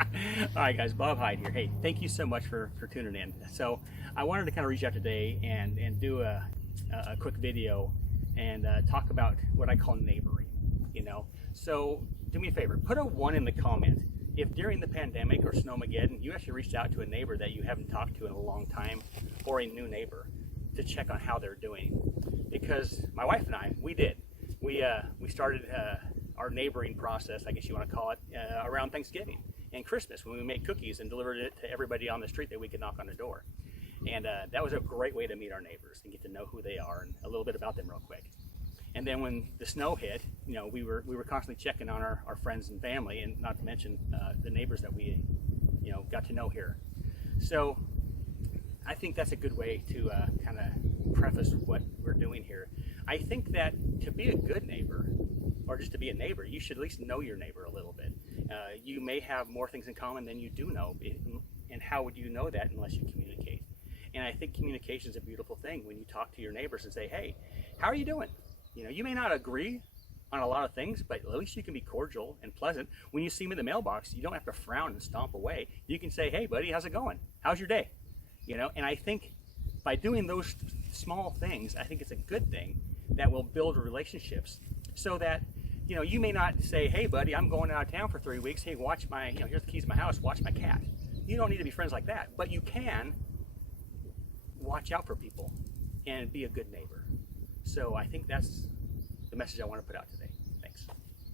All right, guys, Bob Hyde here. Hey, thank you so much for tuning in. So I wanted to kind of reach out today and do a quick video and talk about what I call neighboring. So do me a favor, put a 1 in the comment if during the pandemic or Snowmageddon you actually reached out to a neighbor that you haven't talked to in a long time, or a new neighbor, to check on how they're doing. Because my wife and I, we did. We started our neighboring process, I guess you want to call it, around Thanksgiving and Christmas, when we made cookies and delivered it to everybody on the street that we could knock on the door. And that was a great way to meet our neighbors and get to know who they are and a little bit about them real quick. And then when the snow hit, we were constantly checking on our friends and family, and not to mention the neighbors that we got to know here. So I think that's a good way to kind of preface what we're doing here. I think that to be a good neighbor, or just to be a neighbor, you should at least know your neighbor a little bit. You may have more things in common than you do know, and how would you know that unless you communicate? And I think communication is a beautiful thing when you talk to your neighbors and say, hey, how are you doing? You may not agree on a lot of things, but at least you can be cordial and pleasant. When you see them in the mailbox, you don't have to frown and stomp away. You can say, hey buddy, how's it going? How's your day? And I think by doing those small things, I think it's a good thing that will build relationships, so that you may not say, hey buddy, I'm going out of town for 3 weeks, hey, watch my, here's the keys to my house, watch my cat. You don't need to be friends like that, but you can watch out for people and be a good neighbor. So I think that's the message I want to put out today.